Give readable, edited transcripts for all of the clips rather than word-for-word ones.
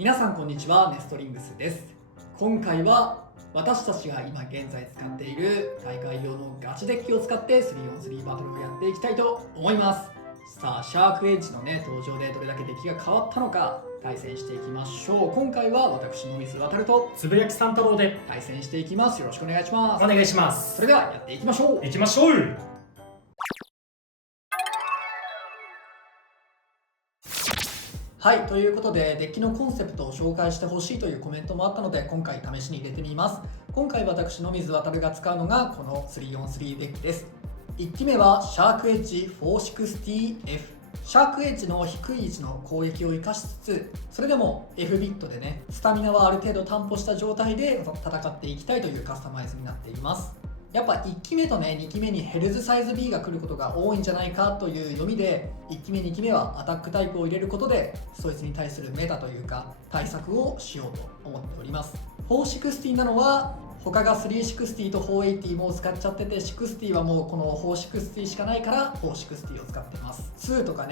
皆さんこんにちは、ネストリングスです。今回は私たちが今現在使っている大会用のガチデッキを使って 3on3 バトルをやっていきたいと思います。さあ、シャークエッジの登場でどれだけデッキが変わったのか対戦していきましょう。今回は私の水渡るとつぶやきさん太郎で対戦していきます。よろしくお願いします。お願いします。それではやっていきましょう。行きましょう。はい、ということでデッキのコンセプトを紹介してほしいというコメントもあったので今回試しに入れてみます。今回私の水渡るが使うのがこの 3on3 デッキです。1機目はシャークエッジ 460F。 シャークエッジの低い位置の攻撃を生かしつつ、それでも F ビットでスタミナはある程度担保した状態で戦っていきたいというカスタマイズになっています。やっぱ1機目と2機目にヘルズサイズ B が来ることが多いんじゃないかという読みで、1機目2機目はアタックタイプを入れることでそいつに対するメタというか対策をしようと思っております。460なのは他が360と480も使っちゃってて、60はもうこの460しかないから460を使ってます。2とか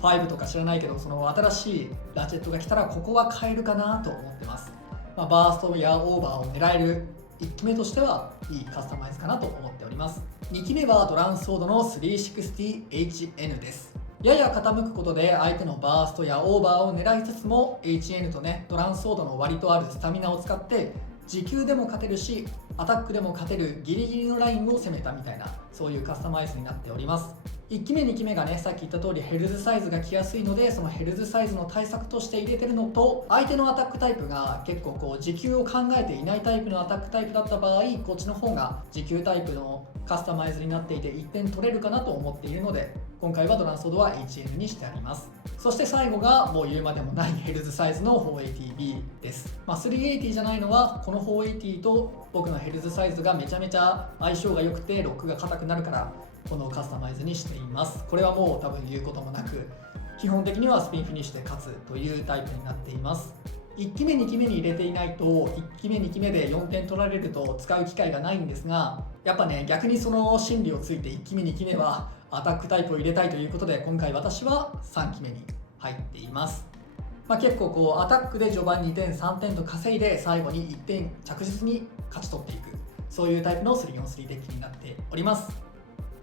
5とか知らないけど、その新しいラチェットが来たらここは変えるかなと思ってます。バーストやオーバーを狙える1機目としてはいいカスタマイズかなと思っております。2機目はドランソードの 360HN です。やや傾くことで相手のバーストやオーバーを狙いつつも HN とドランソードの割とあるスタミナを使って持久でも勝てるしアタックでも勝てるギリギリのラインを攻めたみたいな、そういうカスタマイズになっております。1機目2機目がさっき言った通りヘルズサイズが来やすいので、そのヘルズサイズの対策として入れてるのと、相手のアタックタイプが結構持久を考えていないタイプのアタックタイプだった場合、こっちの方が持久タイプのカスタマイズになっていて1点取れるかなと思っているので、今回はドランソードは HN にしてあります。そして最後がもう言うまでもないヘルズサイズの 480B です。380じゃないのはこの480と僕のヘルズサイズがめちゃめちゃ相性が良くてロックが硬くなるからこのカスタマイズにしています。これはもう多分言うこともなく、基本的にはスピンフィニッシュで勝つというタイプになっています。1機目2機目に入れていないと1機目2機目で4点取られると使う機会がないんですが、やっぱ逆にその心理をついて1機目2機目はアタックタイプを入れたいということで、今回私は3機目に入っています。結構アタックで序盤2点3点と稼いで最後に1点着実に勝ち取っていく、そういうタイプの 3on3 デッキになっております。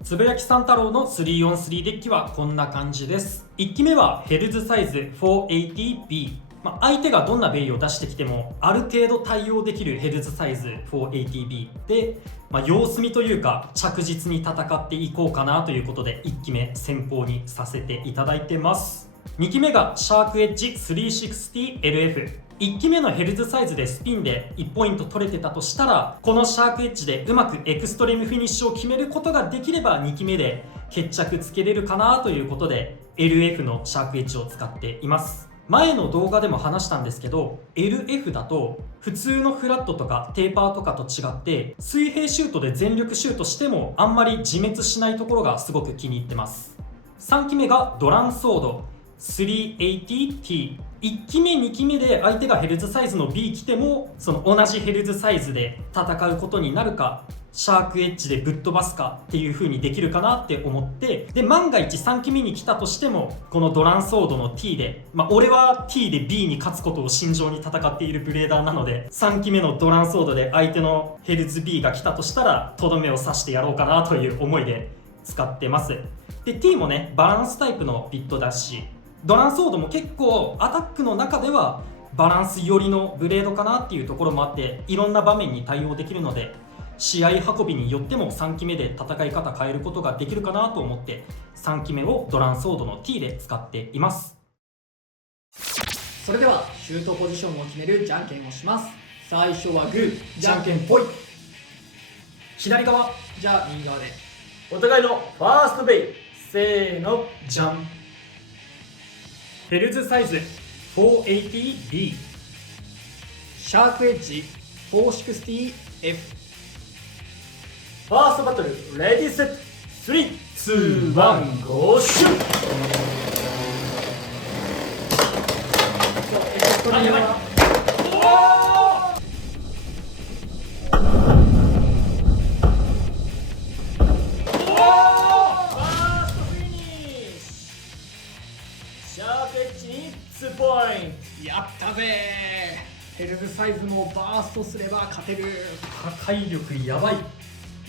つぶやきさん太郎の 3on3 デッキはこんな感じです。1機目はヘルズサイズ 480B。相手がどんなベイを出してきてもある程度対応できるヘルズサイズ 480B で、様子見というか着実に戦っていこうかなということで1機目先行にさせていただいてます。2機目がシャークエッジ 360LF。 1機目のヘルズサイズでスピンで1ポイント取れてたとしたら、このシャークエッジでうまくエクストリームフィニッシュを決めることができれば2機目で決着つけれるかなということで LF のシャークエッジを使っています。前の動画でも話したんですけど、 LF だと普通のフラットとかテーパーとかと違って水平シュートで全力シュートしてもあんまり自滅しないところがすごく気に入ってます。3機目がドランソード 380T。 1機目2機目で相手がヘルズサイズの B 来てもその同じヘルズサイズで戦うことになるか、シャークエッジでぶっ飛ばすかっていう風にできるかなって思って、で万が一3機目に来たとしてもこのドランソードの T で、俺は T で B に勝つことを心情に戦っているブレーダーなので、3機目のドランソードで相手のヘルズ B が来たとしたらとどめを刺してやろうかなという思いで使ってます。で T もバランスタイプのビットだし、ドランソードも結構アタックの中ではバランス寄りのブレードかなっていうところもあって、いろんな場面に対応できるので試合運びによっても3機目で戦い方変えることができるかなと思って3機目をドランソードの T で使っています。それではシュートポジションを決めるじゃんけんをします。最初はグーじゃんけんぽい。左側じゃあ右側でお互いのファーストベイ、せーのじゃん。ヘルズサイズ 480B。 シャークエッジ 460F。 ファーストバトルレディーセット3、2、1、ゴーシュート。やばい。シャークエッジに2ポイント。やったべえ、ヘルズサイズもバーストすれば勝てる。破壊力やばい。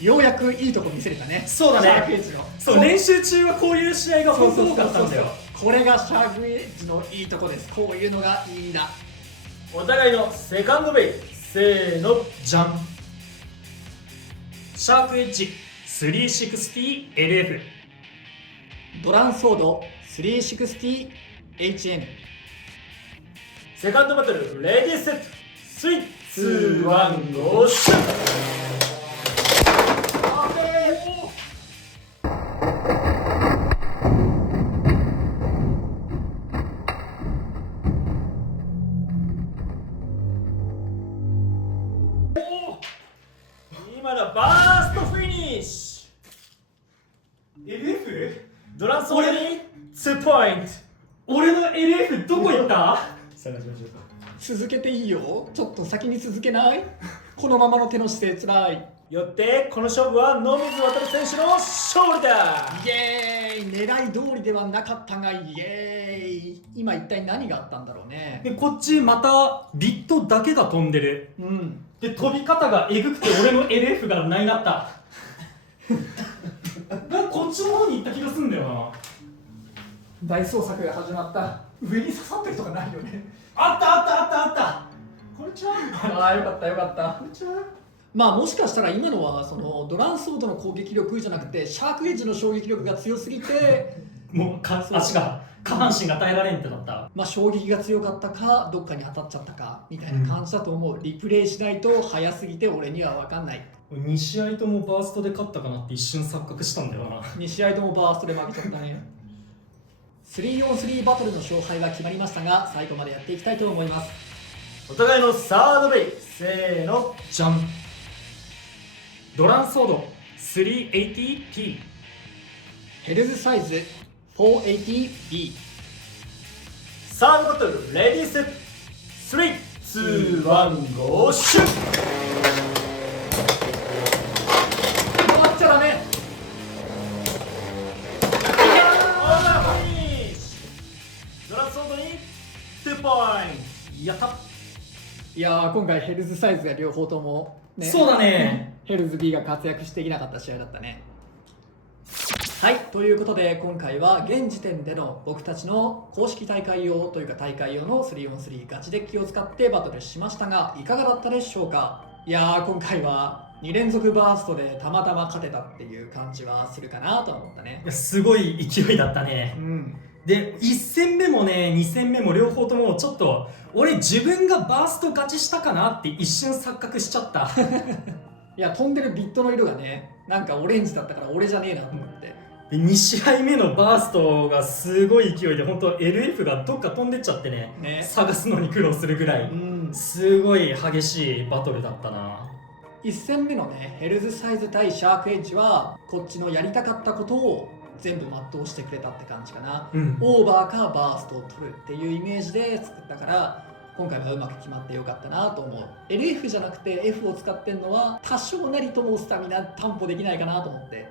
ようやくいいとこ見せれたね。そうだねシャークエッジの。そう、練習中はこういう試合が本当多かったんだよ。これがシャークエッジのいいとこです。こういうのがいいんだ。お互いのセカンドベイ、せーの。じゃん。シャークエッジ 360LF。 ドランソード 360HN。 セカンドバトル、レディーセット、3、2、1、ゴーシュッ。今のバーストフィニッシュ。 LF？ ドランソードに2ポイント。俺の LF どこ行った？探しましょうか。続けていいよ。ちょっと先に続けない？このままの手の姿勢つらい。よってこの勝負は野水航選手の勝利だ。イエーイ。狙い通りではなかったがイエーイ。今一体何があったんだろうね。でこっちまたビットだけが飛んでる。で飛び方がえぐくて俺の LF がないなったなんかこっちの方に行った気がするんだよな。大捜索が始まった。上に刺さってるとかないよね。あったあったあったあった。こんにちは。ああよかったよかった。こんにちは。まあもしかしたら今のはそのドランソードの攻撃力じゃなくてシャークエッジの衝撃力が強すぎてもう足が下半身が耐えられんってなった。まあ衝撃が強かったかどっかに当たっちゃったかみたいな感じだと思う。リプレイしないと早すぎて俺には分かんない。2試合ともバーストで勝ったかなって一瞬錯覚したんだよな。2試合ともバーストで負けちゃったね。3on3 バトルの勝敗は決まりましたが最後までやっていきたいと思います。お互いのサードベイ、せーの。じゃん。ドランソード 380P。 ヘルズサイズ 480B。 サードバトル、レディーセット、3、2、1、ゴーシュッ。回っちゃダメ。ドランソードに2ポイント。やった。いやー今回ヘルズサイズが両方ともね。そうだね。ヘルズ B が活躍していなかった試合だったね。はい、ということで今回は現時点での僕たちの公式大会用というか大会用の 3on3 ガチデッキを使ってバトルしましたがいかがだったでしょうか。いやー今回は2連続バーストでたまたま勝てたっていう感じはするかなと思ったね。いやすごい勢いだったね。で1戦目もね2戦目も両方ともちょっと俺自分がバースト勝ちしたかなって一瞬錯覚しちゃったいや飛んでるビットの色がねなんかオレンジだったから俺じゃねえなと思って。で2試合目のバーストがすごい勢いで本当 LF がどっか飛んでっちゃってね探すのに苦労するぐらい、すごい激しいバトルだったな。1戦目のねヘルズサイズ対シャークエッジはこっちのやりたかったことを全部全うしてくれたって感じかな、オーバーかバーストを取るっていうイメージで作ったから今回はうまく決まってよかったなと思う。 LF じゃなくて F を使ってんのは多少なりともスタミナ担保できないかなと思って、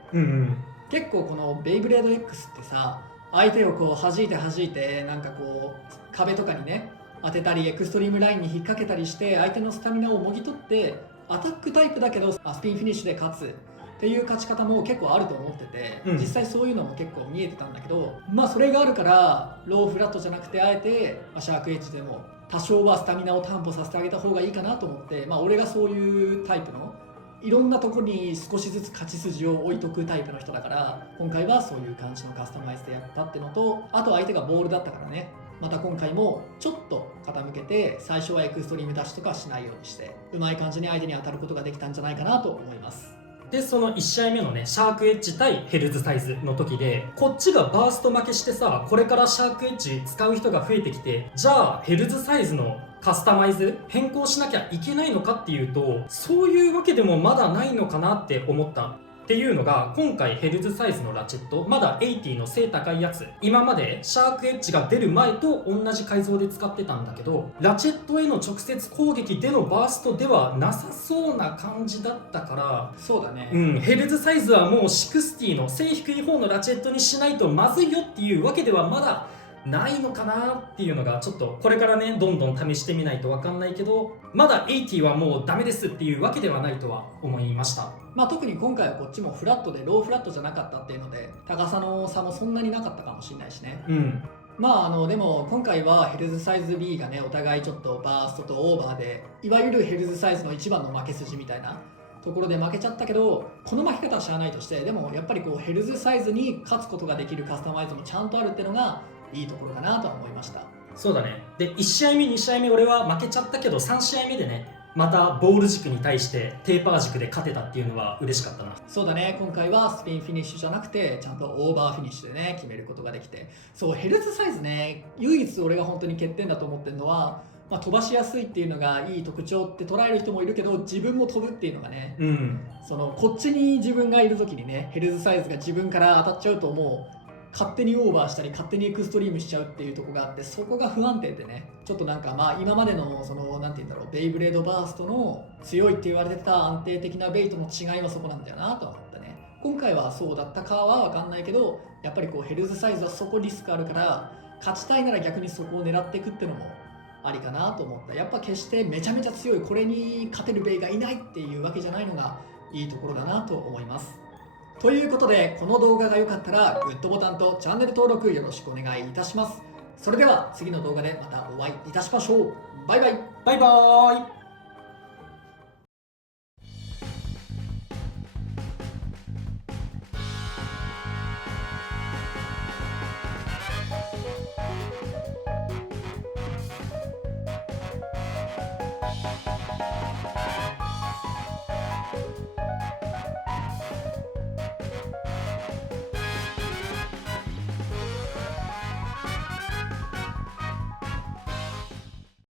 結構このベイブレード X ってさ相手をこう弾いてなんかこう壁とかにね当てたりエクストリームラインに引っ掛けたりして相手のスタミナをもぎ取ってアタックタイプだけどスピンフィニッシュで勝つっていう勝ち方も結構あると思ってて、実際そういうのも結構見えてたんだけどまあそれがあるからローフラットじゃなくてあえてシャークエッジでも多少はスタミナを担保させてあげた方がいいかなと思って俺がそういうタイプのいろんなとこに少しずつ勝ち筋を置いとくタイプの人だから今回はそういう感じのカスタマイズでやったってのとあと相手がボールだったからねまた今回もちょっと傾けて最初はエクストリームダッシュとかしないようにしてうまい感じに相手に当たることができたんじゃないかなと思います。でその1試合目のねシャークエッジ対ヘルズサイズの時でこっちがバースト負けしてさこれからシャークエッジ使う人が増えてきてじゃあヘルズサイズのカスタマイズ変更しなきゃいけないのかっていうとそういうわけでもまだないのかなって思ったっていうのが今回ヘルズサイズのラチェットまだ80の背高いやつ今までシャークエッジが出る前と同じ改造で使ってたんだけどラチェットへの直接攻撃でのバーストではなさそうな感じだったからそうだね、ヘルズサイズはもう60の背低い方のラチェットにしないとまずいよっていうわけではまだないのかなっていうのがちょっとこれからねどんどん試してみないと分かんないけど、まだ80はもうダメですっていうわけではないとは思いました。特に今回はこっちもフラットでローフラットじゃなかったっていうので高さの差もそんなになかったかもしれないしね。でも今回はヘルズサイズ B がねお互いちょっとバーストとオーバーで、いわゆるヘルズサイズの一番の負け筋みたいなところで負けちゃったけど、この負け方は知らないとして、でもやっぱりこうヘルズサイズに勝つことができるカスタマイズもちゃんとあるっていうのがいいところかなとは思いました。そうだね。で1試合目2試合目俺は負けちゃったけど、3試合目でねまたボール軸に対してテーパー軸で勝てたっていうのは嬉しかったな。そうだね、今回はスピンフィニッシュじゃなくてちゃんとオーバーフィニッシュでね決めることができて、そうヘルズサイズね、唯一俺が本当に欠点だと思ってるのは、飛ばしやすいっていうのがいい特徴って捉える人もいるけど、自分も飛ぶっていうのがね、こっちに自分がいる時にねヘルズサイズが自分から当たっちゃうと、もう勝手にオーバーしたり勝手にエクストリームしちゃうっていうところがあって、そこが不安定でね、ちょっと今までのなんていうんだろう、ベイブレードバーストの強いって言われてた安定的なベイトの違いはそこなんだよなと思ったね。今回はそうだったかは分かんないけど、やっぱりこうヘルズサイズはそこリスクあるから、勝ちたいなら逆にそこを狙っていくっていうのもありかなと思った。やっぱ決してめちゃめちゃ強いこれに勝てるベイがいないっていうわけじゃないのがいいところだなと思います。ということで、この動画が良かったらグッドボタンとチャンネル登録よろしくお願いいたします。それでは次の動画でまたお会いいたしましょう。バイバイ。バイバーイ。